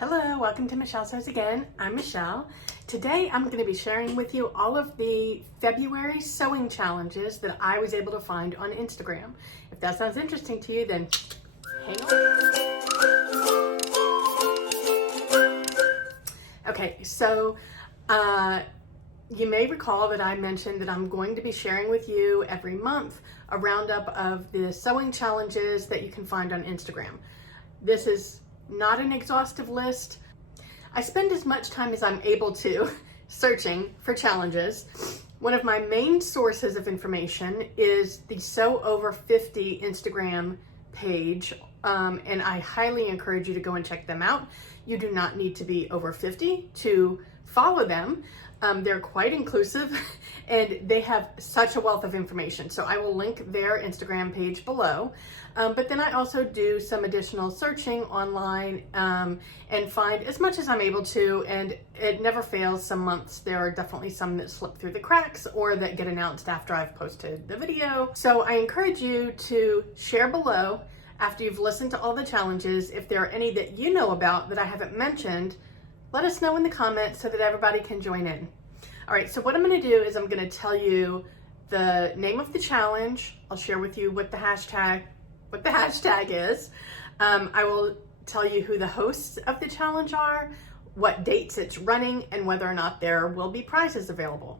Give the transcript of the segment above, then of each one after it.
Hello, welcome to Michelle Sews Again. I'm Michelle. Today I'm going to be sharing with you all of the February sewing challenges that I was able to find on Instagram. If that sounds interesting to you, then hang on. Okay, so you may recall that I mentioned that I'm going to be sharing with you every month a roundup of the sewing challenges that you can find on Instagram. This is not an exhaustive list. I spend as much time as I'm able to searching for challenges. One of my main sources of information is the Sew Over 50 Instagram page, and I highly encourage you to go and check them out. You do not need to be over 50 to follow them. They're quite inclusive and they have such a wealth of information. So I will link their Instagram page below. But then I also do some additional searching online and find as much as I'm able to, and it never fails. Some months there are definitely some that slip through the cracks or that get announced after I've posted the video. So I encourage you to share below after you've listened to all the challenges. If there are any that you know about that I haven't mentioned, let us know in the comments so that everybody can join in. All right, so what I'm gonna do is I'm gonna tell you the name of the challenge. I'll share with you what the hashtag is. I will tell you who the hosts of the challenge are, what dates it's running, and whether or not there will be prizes available.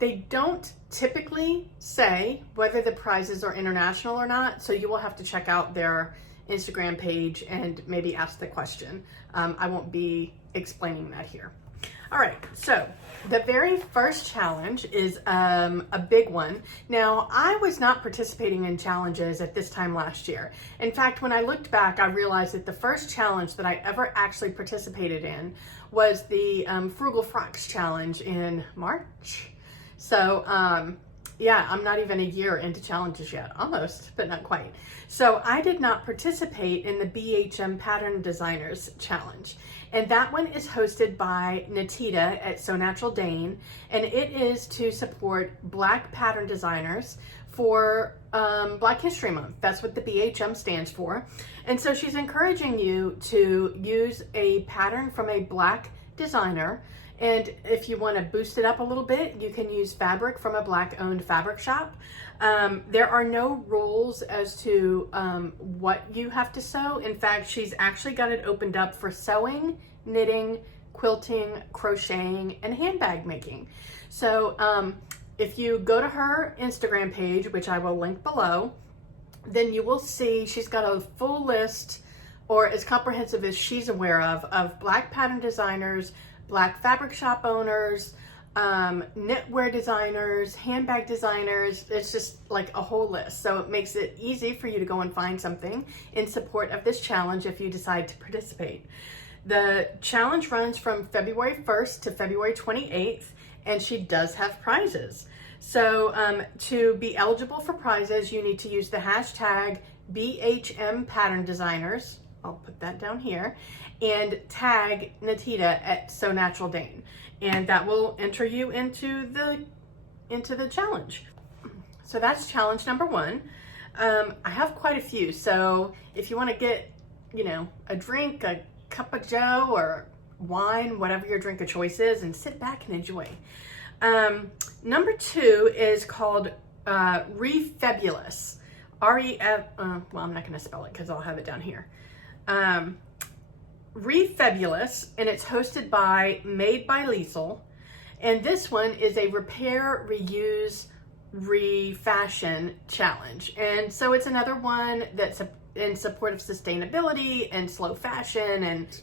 They don't typically say whether the prizes are international or not, so you will have to check out their Instagram page and maybe ask the question. I won't be explaining that here. All right, so the very first challenge is a big one. Now, I was not participating in challenges at this time last year. In fact, when I looked back, I realized that the first challenge that I ever actually participated in was the Frugal Frocks challenge in March. So, yeah, I'm not even a year into challenges yet, almost, but not quite. So I did not participate in the BHM Pattern Designers Challenge. And that one is hosted by Natita at So Natural Dane. And it is to support Black pattern designers for Black History Month. That's what the BHM stands for. And so she's encouraging you to use a pattern from a Black designer. And if you want to boost it up a little bit, you can use fabric from a Black-owned fabric shop. There are no rules as to what you have to sew. In fact, she's actually got it opened up for sewing, knitting, quilting, crocheting, and handbag making. So if you go to her Instagram page, which I will link below, then you will see she's got a full list, or as comprehensive as she's aware of Black pattern designers, Black fabric shop owners, knitwear designers, handbag designers. It's just like a whole list. So it makes it easy for you to go and find something in support of this challenge if you decide to participate. The challenge runs from February 1st to February 28th, and she does have prizes. So to be eligible for prizes, you need to use the hashtag BHM Pattern Designers. I'll put that down here, and tag Natita at So Natural Dane, and that will enter you into the challenge. So that's challenge number one. I have quite a few, so if you want to get, a drink, a cup of joe or wine, whatever your drink of choice is, and sit back and enjoy. Number two is called Refabulous. R-E-F, well, I'm not going to spell it because I'll have it down here. Refabulous, and it's hosted by Made by Liesel, and this one is a repair, reuse, refashion challenge. And so it's another one that's in support of sustainability and slow fashion and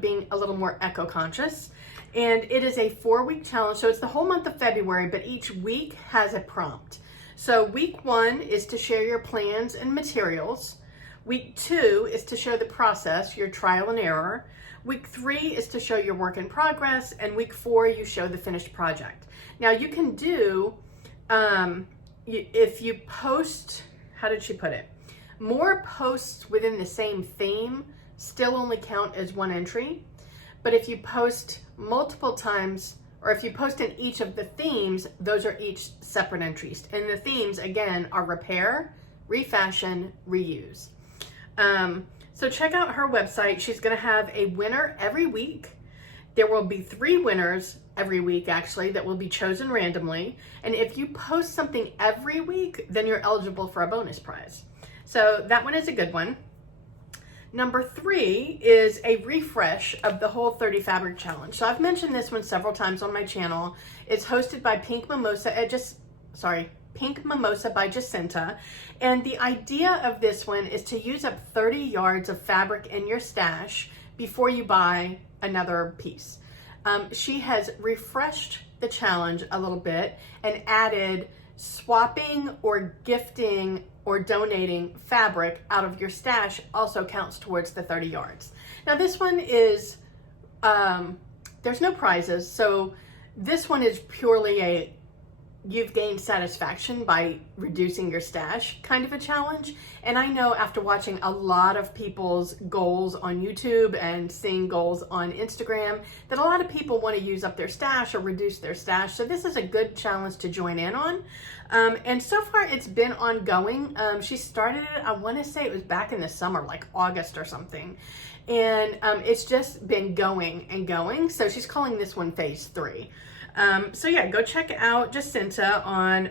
being a little more eco-conscious. And it is a 4-week challenge, so it's the whole month of February, but each week has a prompt. So week 1 is to share your plans and materials. Week 2 is to show the process, your trial and error. Week 3 is to show your work in progress, and week 4 you show the finished project. Now you can do, if you post, how did she put it? More posts within the same theme still only count as one entry, but if you post multiple times, or if you post in each of the themes, those are each separate entries. And the themes, again, are repair, refashion, reuse. So check out her website. She's going to have a winner every week. There will be 3 winners every week, actually, that will be chosen randomly. And if you post something every week, then you're eligible for a bonus prize. So that one is a good one. Number 3 is a refresh of the whole 30 Fabric Challenge. So I've mentioned this one several times on my channel. It's hosted by Pink Mimosa by Jacinta. And the idea of this one is to use up 30 yards of fabric in your stash before you buy another piece. She has refreshed the challenge a little bit and added swapping or gifting or donating fabric out of your stash also counts towards the 30 yards. Now this one is, there's no prizes, so this one is purely a you've gained satisfaction by reducing your stash kind of a challenge. And I know after watching a lot of people's goals on YouTube and seeing goals on Instagram that a lot of people want to use up their stash or reduce their stash. So this is a good challenge to join in on. And so far it's been ongoing. She started it, I want to say it was back in the summer, like August or something. And it's just been going and going. So she's calling this one phase 3. So yeah, go check out Jacinta on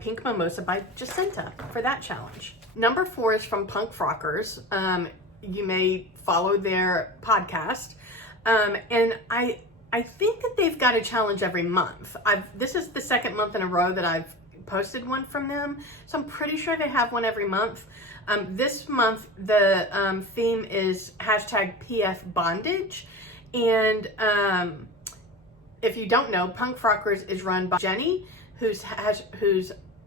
Pink Mimosa by Jacinta for that challenge. Number 4 is from Punk Frockers. You may follow their podcast. And I think that they've got a challenge every month. This is the second month in a row that I've posted one from them. So I'm pretty sure they have one every month. This month, the theme is #PFBondage. And if you don't know, Punk Frockers is run by Jenny, whose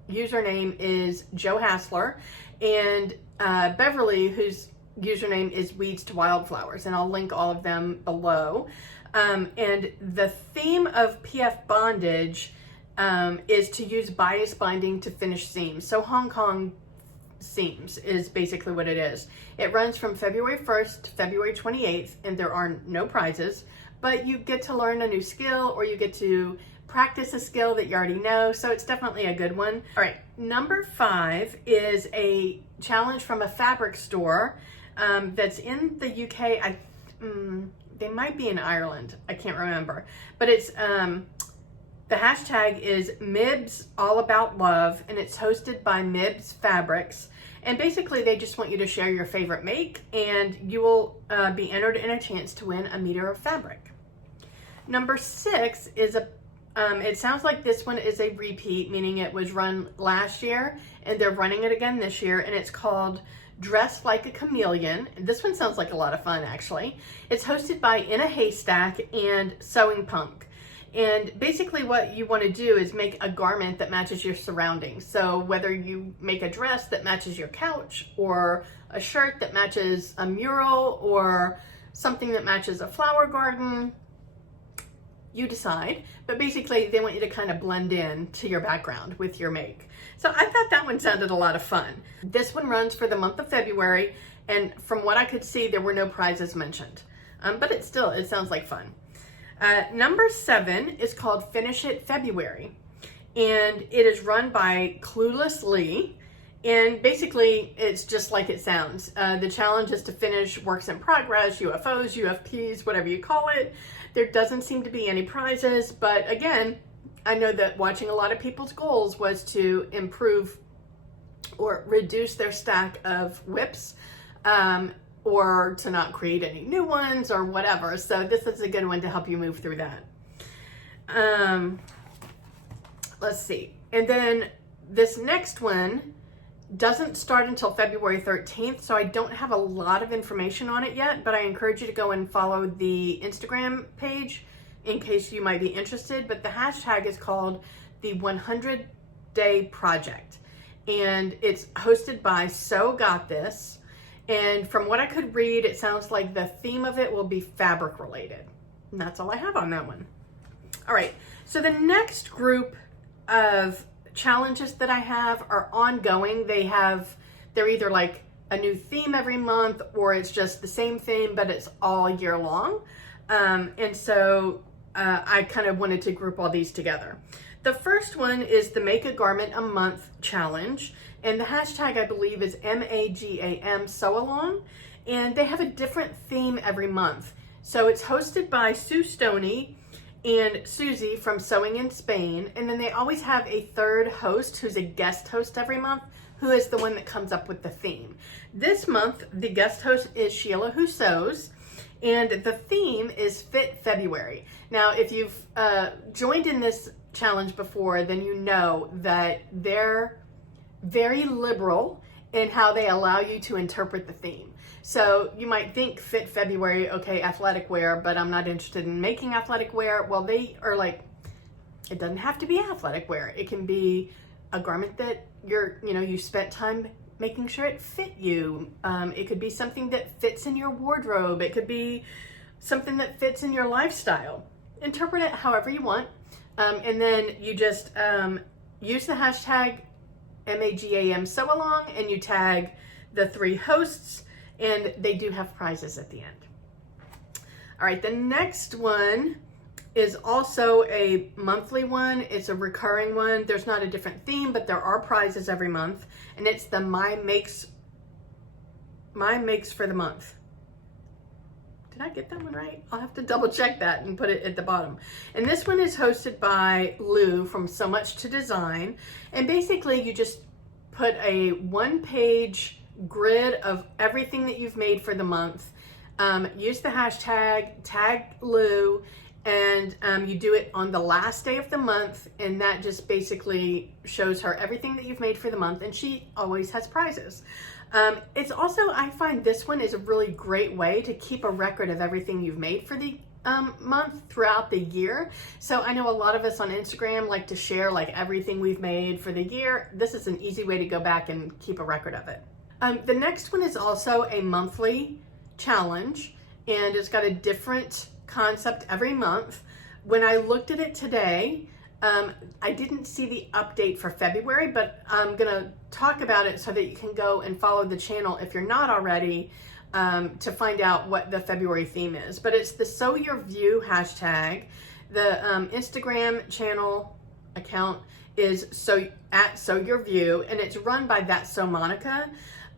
username is Joe Hassler, and Beverly, whose username is Weeds to Wildflowers, and I'll link all of them below. And the theme of PF Bondage is to use bias binding to finish seams. So Hong Kong seams is basically what it is. It runs from February 1st to February 28th, and there are no prizes. But you get to learn a new skill or you get to practice a skill that you already know. So it's definitely a good one. All right, number 5 is a challenge from a fabric store that's in the UK. They might be in Ireland. I can't remember. But it's the hashtag is Mibs All About Love, and it's hosted by Mibs Fabrics. And basically they just want you to share your favorite make, and you will be entered in a chance to win a meter of fabric. Number 6 is it sounds like this one is a repeat, meaning it was run last year and they're running it again this year, and it's called Dress Like a Chameleon. This one sounds like a lot of fun, actually. It's hosted by In a Haystack and Sewing Punk. And basically what you want to do is make a garment that matches your surroundings. So whether you make a dress that matches your couch, or a shirt that matches a mural, or something that matches a flower garden, you decide. But basically they want you to kind of blend in to your background with your make. So I thought that one sounded a lot of fun. This one runs for the month of February, and from what I could see, there were no prizes mentioned. But it sounds like fun. Number 7 is called Finish It February, and it is run by Clueless Lee, and basically it's just like it sounds. The challenge is to finish works in progress, UFOs, UFPs, whatever you call it. There doesn't seem to be any prizes, but again, I know that watching a lot of people's goals was to improve or reduce their stack of whips, or to not create any new ones or whatever. So this is a good one to help you move through that. Let's see. And then this next one doesn't start until February 13th, so I don't have a lot of information on it yet, but I encourage you to go and follow the Instagram page in case you might be interested. But the hashtag is called the 100 Day Project, and it's hosted by So Got This. And from what I could read, it sounds like the theme of it will be fabric related. And that's all I have on that one. All right, so the next group of challenges that I have are ongoing. They're either like a new theme every month, or it's just the same theme, but it's all year long. And so I kind of wanted to group all these together. The first one is the Make a Garment a Month challenge, and the hashtag I believe is MAGAM Sew Along, and they have a different theme every month. So it's hosted by Sue Stoney and Susie from Sewing in Spain, and then they always have a third host who's a guest host every month, who is the one that comes up with the theme. This month, the guest host is Sheila Who Sews, and the theme is Fit February. Now, if you've joined in this challenge before, then you know that they're very liberal in how they allow you to interpret the theme. So you might think Fit February, okay, athletic wear, but I'm not interested in making athletic wear. Well, they are like, it doesn't have to be athletic wear. It can be a garment that you spent time making sure it fit you. It could be something that fits in your wardrobe. It could be something that fits in your lifestyle. Interpret it however you want. And then you just use the hashtag MAGAM sew along, and you tag the 3 hosts, and they do have prizes at the end. All right, the next one is also a monthly one. It's a recurring one. There's not a different theme, but there are prizes every month, and it's the My Makes for the month. Did I get that one right? I'll have to double check that and put it at the bottom. And this one is hosted by Lou from So Much to Design. And basically you just put a 1-page grid of everything that you've made for the month. Use the hashtag, tag Lou, and you do it on the last day of the month, and that just basically shows her everything that you've made for the month, and she always has prizes. It's also, I find this one is a really great way to keep a record of everything you've made for the month throughout the year. So I know a lot of us on Instagram like to share like everything we've made for the year. This is an easy way to go back and keep a record of it. The next one is also a monthly challenge, and it's got a different concept every month. When I looked at it today, I didn't see the update for February, but I'm gonna talk about it so that you can go and follow the channel if you're not already, to find out what the February theme is. But it's the Sew Your View hashtag. The Instagram channel account is at Sew Your View, and it's run by That Sew Monica.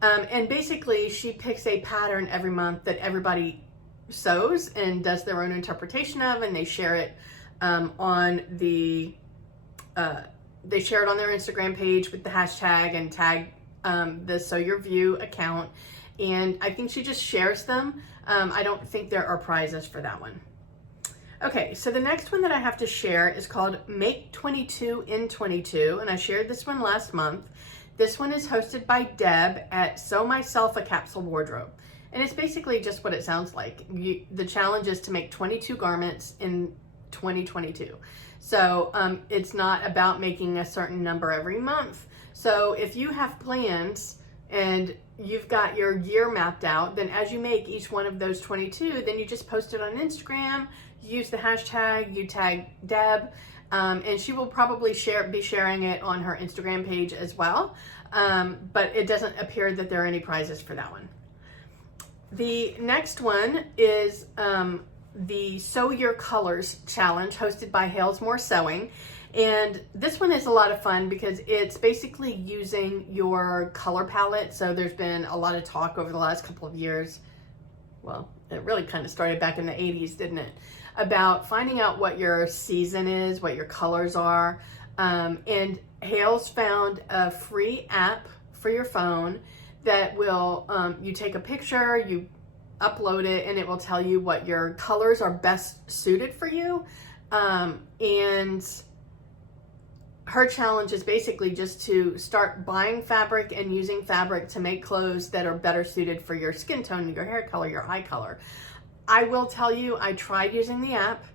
And basically she picks a pattern every month that everybody sews and does their own interpretation of, and they share it on the they share it on their Instagram page with the hashtag and tag the Sew Your View account. And I think she just shares them. I don't think there are prizes for that one. Okay, so the next one that I have to share is called Make 22 in 22, and I shared this one last month. This one is hosted by Deb at Sew Myself a Capsule Wardrobe. And it's basically just what it sounds like. The challenge is to make 22 garments in 2022. So it's not about making a certain number every month. So if you have plans and you've got your year mapped out, then as you make each one of those 22, then you just post it on Instagram, use the hashtag, you tag Deb, and she will probably be sharing it on her Instagram page as well. But it doesn't appear that there are any prizes for that one. The next one is the Sew Your Colors challenge hosted by Halesmore Sewing. And this one is a lot of fun because it's basically using your color palette. So there's been a lot of talk over the last couple of years. Well, it really kind of started back in the 80s, didn't it? About finding out what your season is, what your colors are. And Hales found a free app for your phone that will, you take a picture, you upload it, and it will tell you what your colors are best suited for you. And her challenge is basically just to start buying fabric and using fabric to make clothes that are better suited for your skin tone, your hair color, your eye color. I will tell you, I tried using the app,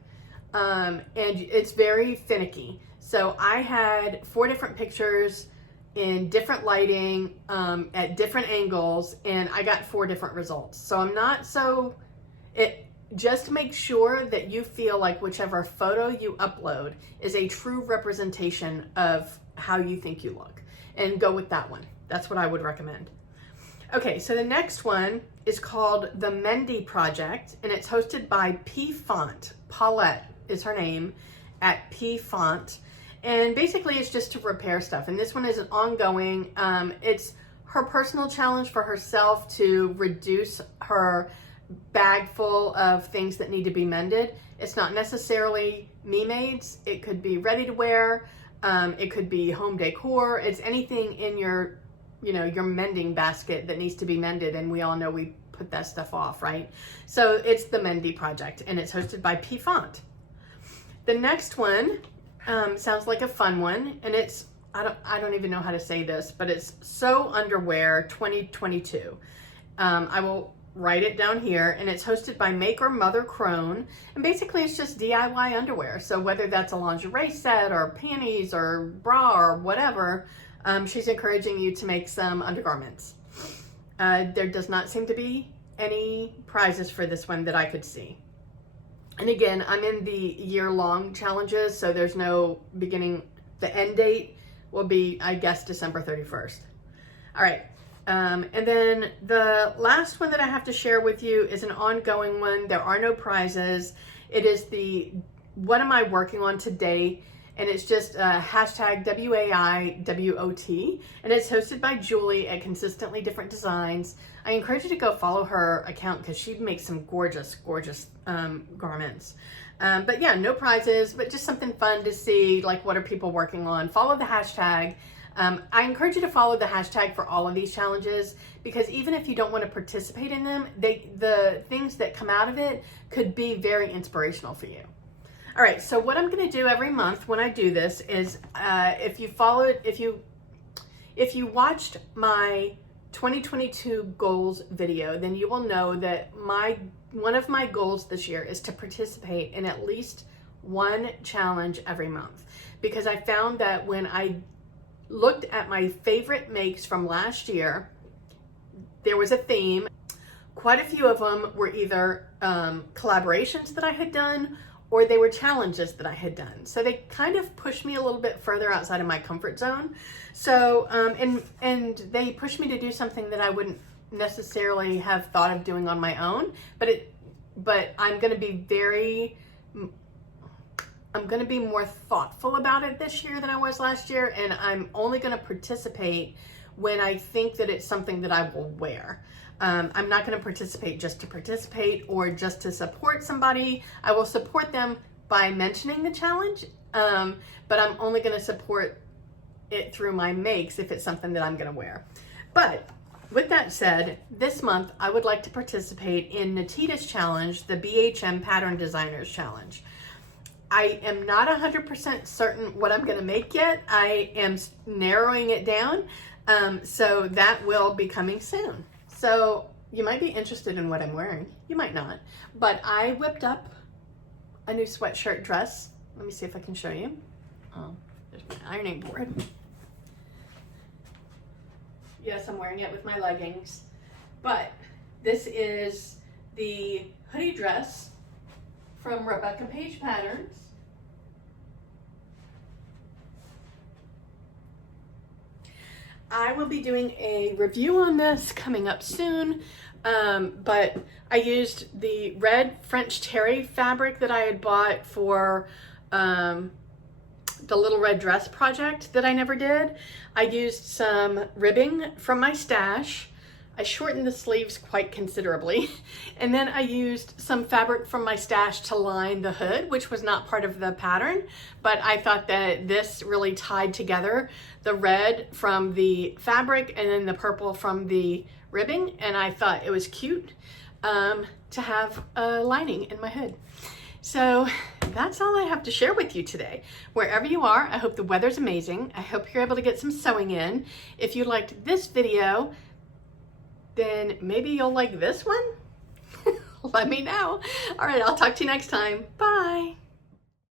and it's very finicky. So I had 4 different pictures in different lighting, at different angles, and I got 4 different results. So I'm not so, just make sure that you feel like whichever photo you upload is a true representation of how you think you look, and go with that one. That's what I would recommend. Okay, so the next one is called the Mendy Project, and it's hosted by P Font. Paulette is her name, at P Font. And basically it's just to repair stuff. And this one is an ongoing, it's her personal challenge for herself to reduce her bag full of things that need to be mended. It's not necessarily me-mades. It could be ready to wear. It could be home decor. It's anything in your, your mending basket that needs to be mended. And we all know we put that stuff off, right? So it's the Mendy Project, and it's hosted by P Font. The next one sounds like a fun one, and it's, I don't even know how to say this, but it's Sew Underwear 2022. I will write it down here, and it's hosted by Maker Mother Crone, and basically it's just DIY underwear. So whether that's a lingerie set or panties or bra or whatever, she's encouraging you to make some undergarments. There does not seem to be any prizes for this one that I could see. And again, I'm in the year-long challenges, so there's no beginning. The end date will be, I guess, December 31st. All right. And then the last one that I have to share with you is an ongoing one. There are no prizes. It is the what am I working on today? And it's just hashtag WAIWT, and it's hosted by Julie at Consistently Different Designs. I encourage you to go follow her account because she makes some gorgeous, gorgeous garments. But yeah, no prizes, but just something fun to see, like what are people working on. Follow the hashtag. I encourage you to follow the hashtag for all of these challenges, because even if you don't want to participate in them, the things that come out of it could be very inspirational for you. All right, so what I'm going to do every month when I do this is, if you watched my 2022 goals video, then you will know that one of my goals this year is to participate in at least one challenge every month, because I found that when I looked at my favorite makes from last year, there was a theme. Quite a few of them were either collaborations that I had done, or they were challenges that I had done. So they kind of pushed me a little bit further outside of my comfort zone. So, and they pushed me to do something that I wouldn't necessarily have thought of doing on my own, but I'm going to be more thoughtful about it this year than I was last year. And I'm only going to participate when I think that it's something that I will wear. I'm not going to participate just to participate or just to support somebody. I will support them by mentioning the challenge, but I'm only going to support it through my makes if it's something that I'm going to wear. But with that said, this month I would like to participate in Natita's challenge, the BHM Pattern Designers Challenge. I am not 100% certain what I'm going to make yet. I am narrowing it down, so that will be coming soon. So you might be interested in what I'm wearing. You might not. But I whipped up a new sweatshirt dress. Let me see if I can show you. Oh, there's my ironing board. Yes, I'm wearing it with my leggings. But this is the hoodie dress from Rebecca Page Patterns. I will be doing a review on this coming up soon, but I used the red French terry fabric that I had bought for the little red dress project that I never did. I used some ribbing from my stash. I shortened the sleeves quite considerably, and then I used some fabric from my stash to line the hood, which was not part of the pattern, but I thought that this really tied together the red from the fabric and then the purple from the ribbing, and I thought it was cute to have a lining in my hood. So that's all I have to share with you today. Wherever you are, I hope the weather's amazing. I hope you're able to get some sewing in. If you liked this video, then maybe you'll like this one? Let me know. All right, I'll talk to you next time. Bye.